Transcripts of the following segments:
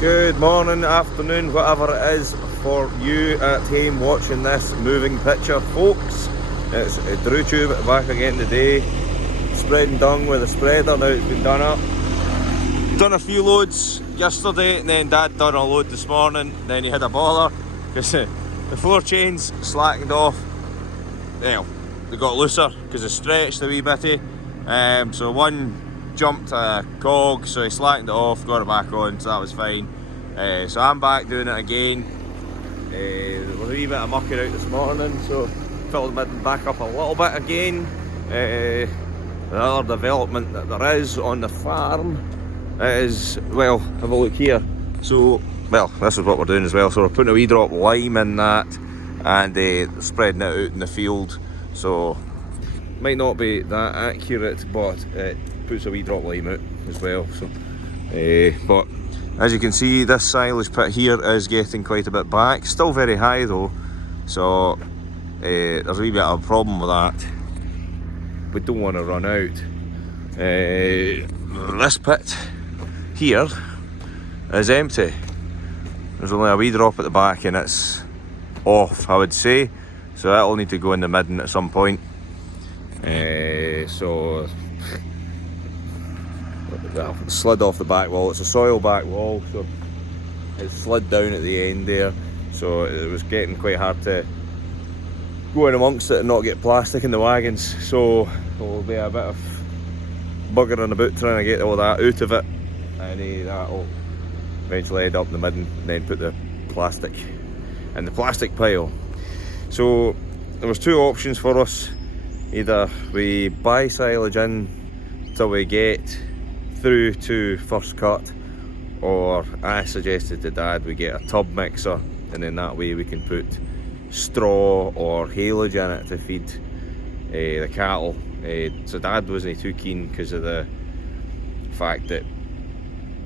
Good morning, afternoon, whatever it is for you at home watching this moving picture, folks. It's DrewTube back again today, spreading dung with a spreader. Now it's been done up. Done a few loads yesterday, and then Dad done a load this morning. Then he had a bother because the floor chains slackened off. Well, they got looser because it stretched a wee bitty. So one jumped a cog, so he slackened it off, got it back on, so that was fine. So I'm back doing it again. There was a wee bit of mucking out this morning, so filled it back up a little bit again. The other development that there is on the farm is, well, have a look here. So, well, this is what we're doing as well. So we're putting a wee drop of lime in that and spreading it out in the field. So, might not be that accurate, but it puts a wee drop of lime out as well. So, but as you can see, this silage pit here is getting quite a bit back. Still very high though, so there's a wee bit of a problem with that. We don't want to run out. This pit here is empty. There's only a wee drop at the back and it's off, I would say. So that'll need to go in the midden at some point. So well, it slid off the back wall. It's a soil back wall, so it slid down at the end there. So it was getting quite hard to go in amongst it and not get plastic in the wagons. So there'll be a bit of buggering about trying to get all that out of it, and that'll eventually end up in the midden and then put the plastic in the plastic pile. So there was two options for us. Either we buy silage in till we get through to first cut, or I suggested to Dad we get a tub mixer, and then that way we can put straw or haylage in it to feed the cattle. So Dad wasn't too keen because of the fact that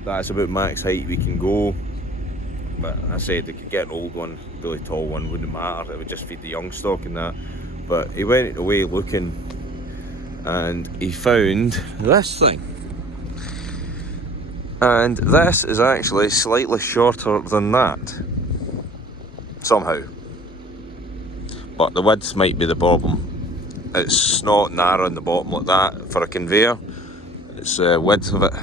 that's about max height we can go. But I said they could get an old one, really tall one, wouldn't matter, it would just feed the young stock and that. But he went away looking and he found this thing. And this is actually slightly shorter than that, somehow. But the width might be the problem. It's not narrow in the bottom like that for a conveyor. It's width of it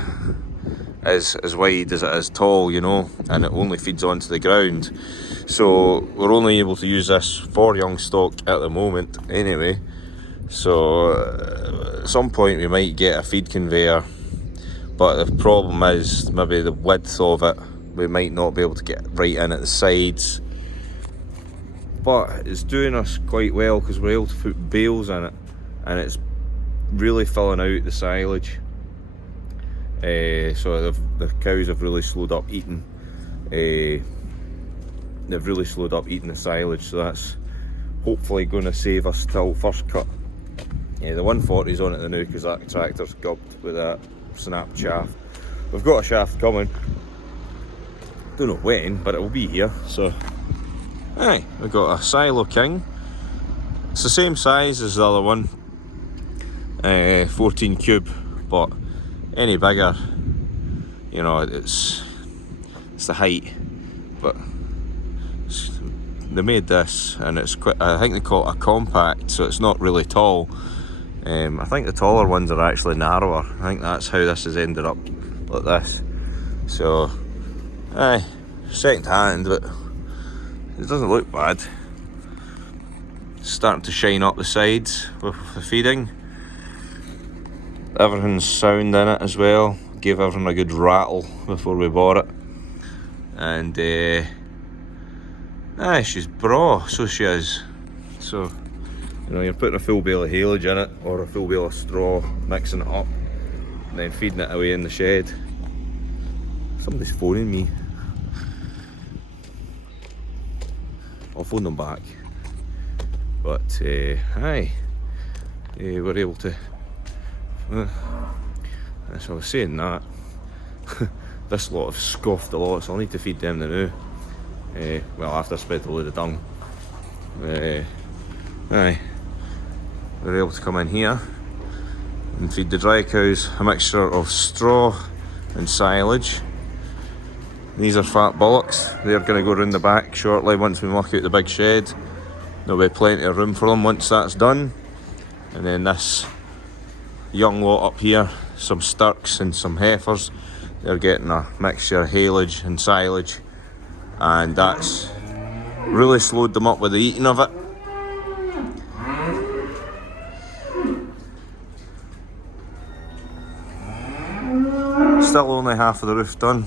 is as wide as it is tall, you know, and it only feeds onto the ground. So we're only able to use this for young stock at the moment anyway. So at some point we might get a feed conveyor, but the problem is maybe the width of it, we might not be able to get right in at the sides. But it's doing us quite well because we're able to put bales in it, and it's really filling out the silage. So the cows have really slowed up eating. They've really slowed up eating the silage, so that's hopefully going to save us till first cut. The 140's on it now because that tractor's gubbed with that snapped shaft. We've got a shaft coming. Don't know when, but it will be here. So, aye, we've got a Silo King. It's the same size as the other one, 14 cube, but any bigger, you know, it's the height. But they made this, and it's quite, I think they call it a compact, so it's not really tall. I think the taller ones are actually narrower. I think that's how this has ended up like this. So, aye, second hand, but it doesn't look bad. It's starting to shine up the sides with the feeding. Everything's sound in it as well. Gave everything a good rattle before we bought it. And aye, she's braw, so she is. So, you know, you're putting a full bale of haylage in it, or a full bale of straw, mixing it up, and then feeding it away in the shed. Somebody's phoning me. I'll phone them back. But, aye, we're able to... so I was saying that. This lot have scoffed a lot, so I'll need to feed them now. Well, after I spread a load of dung. Aye, we're able to come in here and feed the dry cows a mixture of straw and silage. These are fat bollocks. They're going to go round the back shortly once we muck out the big shed. There'll be plenty of room for them once that's done. And then this young lot up here, some sturks and some heifers, they're getting a mixture of haylage and silage, and that's really slowed them up with the eating of it. Still only half of the roof done,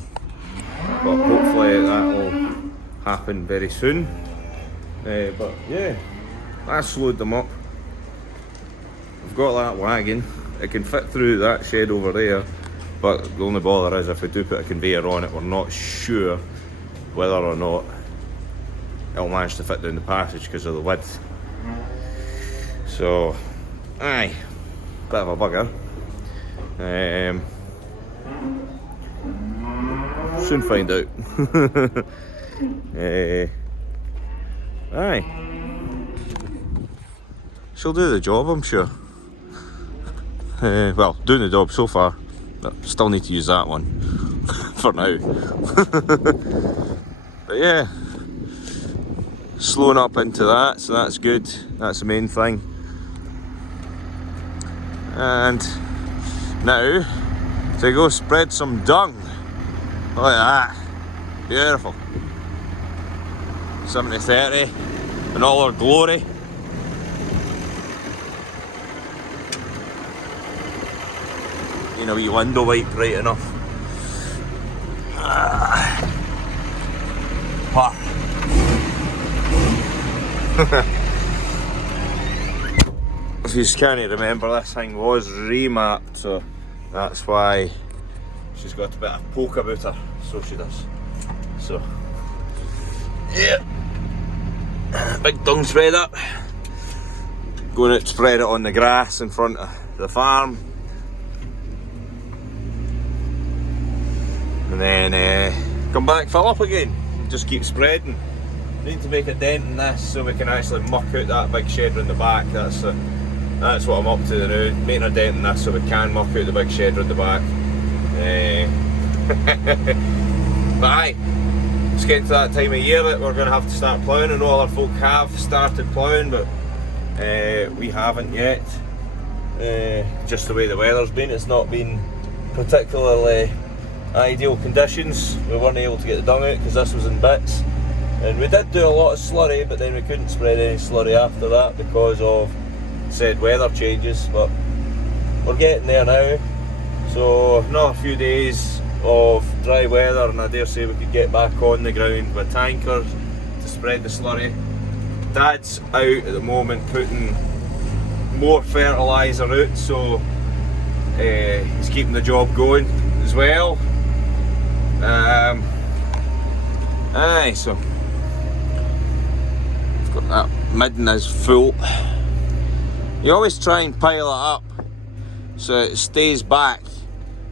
but hopefully that will happen very soon. But yeah, that slowed them up. We've got that wagon, it can fit through that shed over there, but the only bother is if we do put a conveyor on it, we're not sure whether or not it'll manage to fit down the passage because of the width. So, aye, bit of a bugger. Soon find out. Aye, she'll do the job, I'm sure. Well, doing the job so far. But still need to use that one for now. But yeah, slowing up into that, so that's good. That's the main thing. And now to go spread some dung. Look at that, beautiful. 70-30 in all her glory. You know, your window wipe right enough. If you can't remember, this thing was remapped, so that's why she's got a bit of poke about her, so she does. So, yeah, big dung spreader. Going out to spread it on the grass in front of the farm. And then come back, fill up again, and just keep spreading. Need to make a dent in this so we can actually muck out that big shed round the back. That's what I'm up to now, making a dent in this so we can muck out the big shed round the back. But aye, it's getting to that time of year that we're going to have to start ploughing. I know other folk have started ploughing, but we haven't yet. Just the way the weather's been, it's not been particularly ideal conditions. We weren't able to get the dung out because this was in bits, and we did do a lot of slurry, but then we couldn't spread any slurry after that because of said weather changes. But we're getting there now, so another few days of dry weather and I dare say we could get back on the ground with tankers to spread the slurry. Dad's out at the moment putting more fertiliser out, so he's keeping the job going as well. Aye, so I've got that midden is full. You always try and pile it up so it stays back,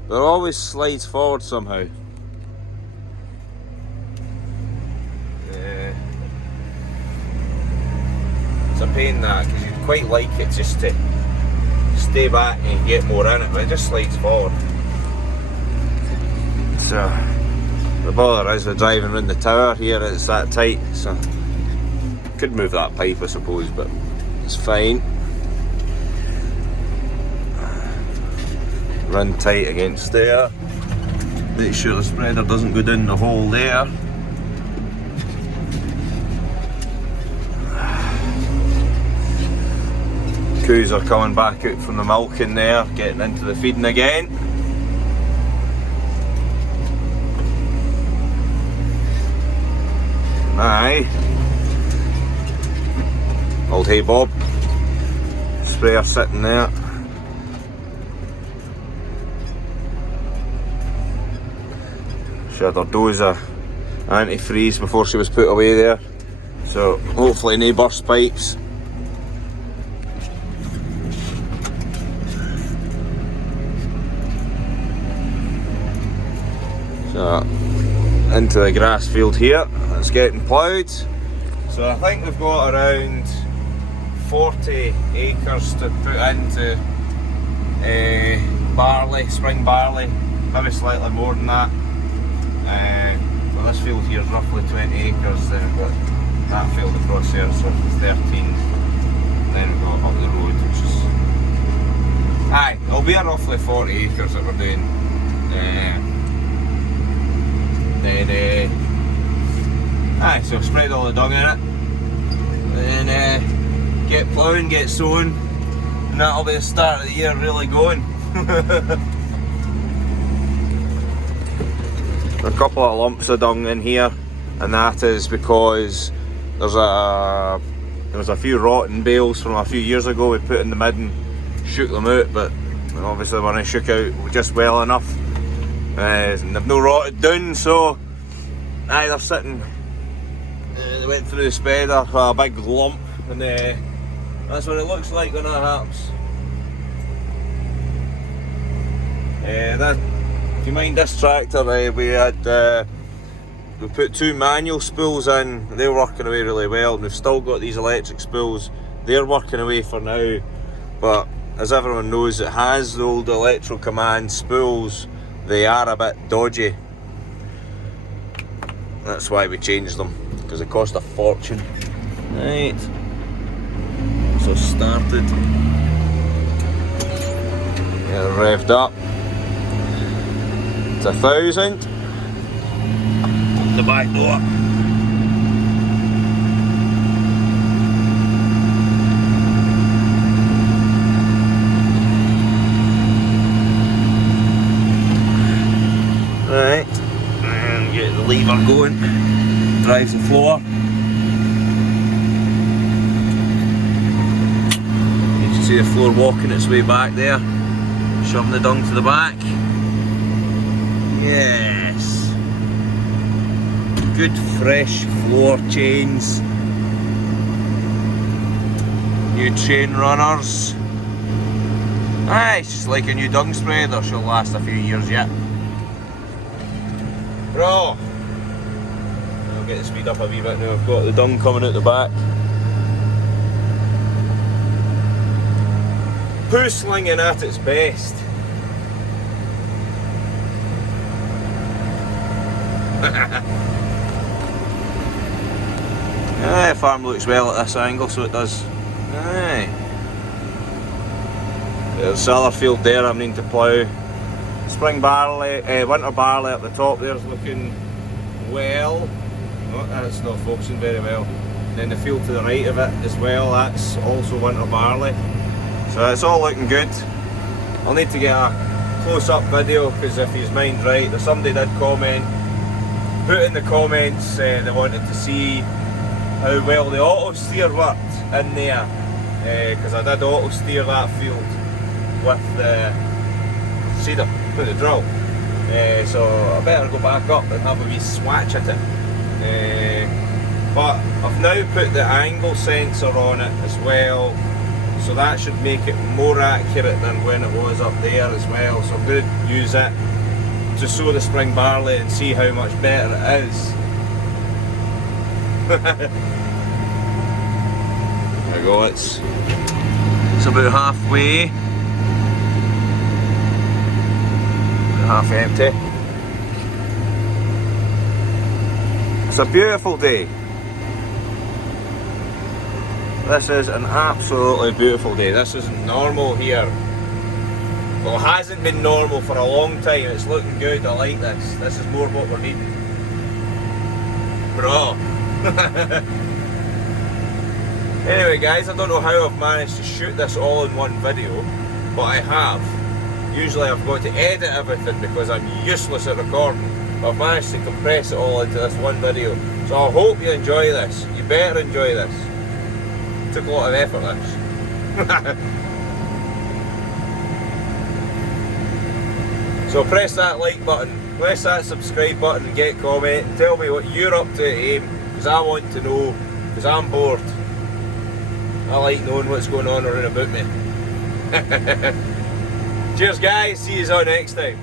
but it always slides forward somehow. It's a pain that, because you'd quite like it just to stay back and get more in it, but it just slides forward. So the bother is we're driving around the tower here, it's that tight, so could move that pipe I suppose, but it's fine. Run tight against there, make sure the spreader doesn't go down the hole there. Coos are coming back out from the milking there, getting into the feeding again. Aye. Old hay bob. Sprayer sitting there. She had her dose of antifreeze before she was put away there. So hopefully no burst pipes. So into the grass field here, it's getting ploughed. So I think we've got around 40 acres to put into barley, spring barley, maybe slightly more than that. Well, this field here is roughly 20 acres, then we've got that field across there, so 13. And then we've got up the road, which is... Aye, it'll be roughly 40 acres that we're doing. Aye, so spread all the dung in it. And then get ploughing, get sowing, and that'll be the start of the year really going. A couple of lumps of dung in here, and that is because there was a few rotten bales from a few years ago we put in the mid and shook them out, but obviously when I shook out just well enough, and they've no rotted down, so aye, they're sitting. They went through the spreader for a big lump, and that's what it looks like when that happens. If you mind this tractor, we put 2 manual spools in. They were working away really well, and we've still got these electric spools. They're working away for now, but as everyone knows, it has the old electro command spools. They are a bit dodgy. That's why we changed them, because they cost a fortune. Right, so started. Yeah, revved up. It's 1,000. Open the back door. Right, and get the lever going. Drives the floor. You can see the floor walking its way back there, shoving the dung to the back. Yes. Good fresh floor chains. New chain runners. Aye, it's just like a new dung spreader. She'll last a few years yet. Bro! I'll get the speed up a wee bit now. I've got the dung coming out the back. Poo slinging at its best. Aye, farm looks well at this angle, so it does. Aye. There's the other field there I'm needing to plough. Spring barley, winter barley at the top there's looking well. Oh, that's not focusing very well. And then the field to the right of it as well, that's also winter barley. So it's all looking good. I'll need to get a close-up video, because if he's mind right, there's somebody did comment, put in the comments they wanted to see how well the auto steer worked in there, because I did auto steer that field with the seeder, with the drill. So I better go back up and have a wee swatch at it. But I've now put the angle sensor on it as well, so that should make it more accurate than when it was up there as well. So I'm going to use it to sow the spring barley and see how much better it is. There we go, it's about halfway. Half empty. It's a beautiful day. This is an absolutely beautiful day. This isn't normal here. Well, it hasn't been normal for a long time. It's looking good. I like this. This is more what we're needing. Bro. Anyway guys, I don't know how I've managed to shoot this all in one video, but I have. Usually I've got to edit everything because I'm useless at recording, but I've managed to compress it all into this one video. So I hope you enjoy this. You better enjoy this. It took a lot of effort, this. So press that like button, press that subscribe button and get a comment and tell me what you're up to at AIM, because I want to know, because I'm bored. I like knowing what's going on around about me. Cheers guys, see you all next time.